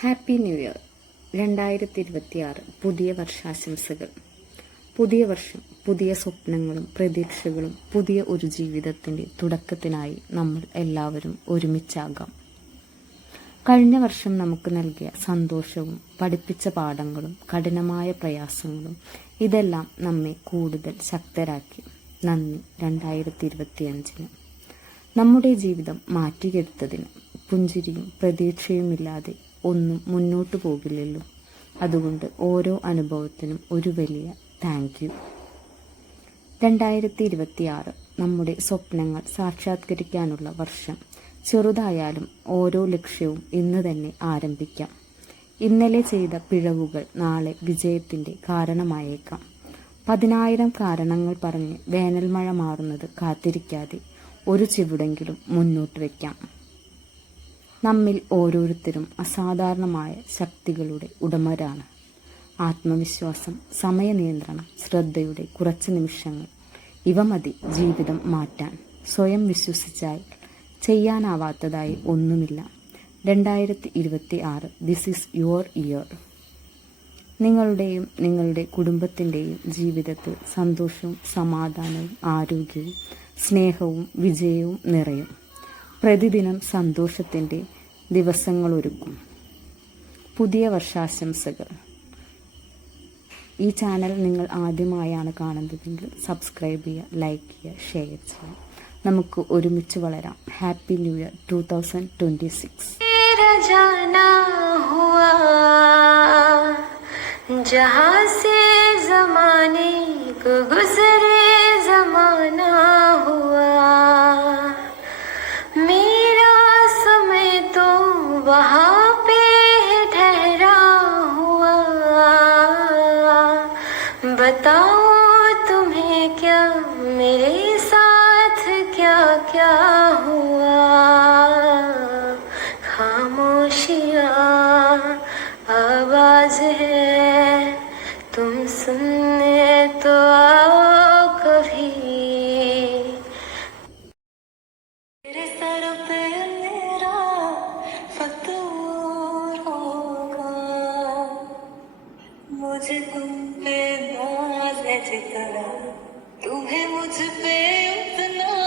Happy new year. രണ്ടായിരത്തി ഇരുപത്തിയാറ് പുതിയ വർഷാശംസകൾ. പുതിയ വർഷം പുതിയ സ്വപ്നങ്ങളും പ്രതീക്ഷകളും പുതിയ ഒരു ജീവിതത്തിന്റെ തുടക്കത്തിനായി നമ്മൾ എല്ലാവരും ഒരുമിച്ചാകാം. കഴിഞ്ഞ വർഷം നമുക്ക് നൽകിയ സന്തോഷവും പഠിപ്പിച്ച പാഠങ്ങളും കഠിനമായ പ്രയാസങ്ങളും ഇതെല്ലാം നമ്മെ കൂടുതൽ ശക്തരാക്കി. നന്ദി രണ്ടായിരത്തി ഇരുപത്തിയഞ്ചിന് നമ്മുടെ ജീവിതം മാറ്റിയെടുത്തതിന് പുഞ്ചിരിയും പ്രതീക്ഷയുമില്ലാതെ ഒന്നും മുന്നോട്ട് പോകില്ലല്ലോ. അതുകൊണ്ട് ഓരോ അനുഭവത്തിനും ഒരു വലിയ താങ്ക് യു രണ്ടായിരത്തി നമ്മുടെ സ്വപ്നങ്ങൾ സാക്ഷാത്കരിക്കാനുള്ള വർഷം. ചെറുതായാലും ഓരോ ലക്ഷ്യവും ഇന്ന് തന്നെ ആരംഭിക്കാം. ഇന്നലെ ചെയ്ത പിഴവുകൾ നാളെ വിജയത്തിന്റെ കാരണമായേക്കാം. പതിനായിരം കാരണങ്ങൾ പറഞ്ഞ് വേനൽമഴ മാറുന്നത് കാത്തിരിക്കാതെ ഒരു ചിവിടെങ്കിലും മുന്നോട്ട് വയ്ക്കാം നമ്മിൽ ഓരോരുത്തരും അസാധാരണമായ ശക്തികളുടെ ഉടമരാണ്. ആത്മവിശ്വാസം സമയനിയന്ത്രണം ശ്രദ്ധയുടെ കുറച്ച് നിമിഷങ്ങൾ ഇവ മതി ജീവിതം മാറ്റാൻ. സ്വയം വിശ്വസിച്ചാൽ ചെയ്യാനാവാത്തതായി ഒന്നുമില്ല. രണ്ടായിരത്തി ഇരുപത്തി ആറ് ദിസ് ഈസ് യുവർ ഇയർ നിങ്ങളുടെയും നിങ്ങളുടെ കുടുംബത്തിന്റെയും ജീവിതത്തിൽ സന്തോഷവും സമാധാനവും ആരോഗ്യവും സ്നേഹവും വിജയവും നിറയും. പ്രതിദിനം സന്തോഷത്തിൻ്റെ ദിവസങ്ങളൊരുക്കും പുതിയ വർഷാശംസകൾ ഈ ചാനൽ നിങ്ങൾ ആദ്യമായാണ് കാണുന്നതെങ്കിൽ സബ്സ്ക്രൈബ് ചെയ്യുക ലൈക്ക് ചെയ്യുക ഷെയർ ചെയ്യുക നമുക്ക് ഒരുമിച്ച് വളരാം happy new year two thousand twenty six तेरा जाना हुआ जहाँ से जमाने को गुजरे बताओ तुम्हें क्या मेरे साथ क्या क्या हुआ? खामोशिया आवाज़ है तुम्हें नाज जितना तुम्हें मुझ पे उतना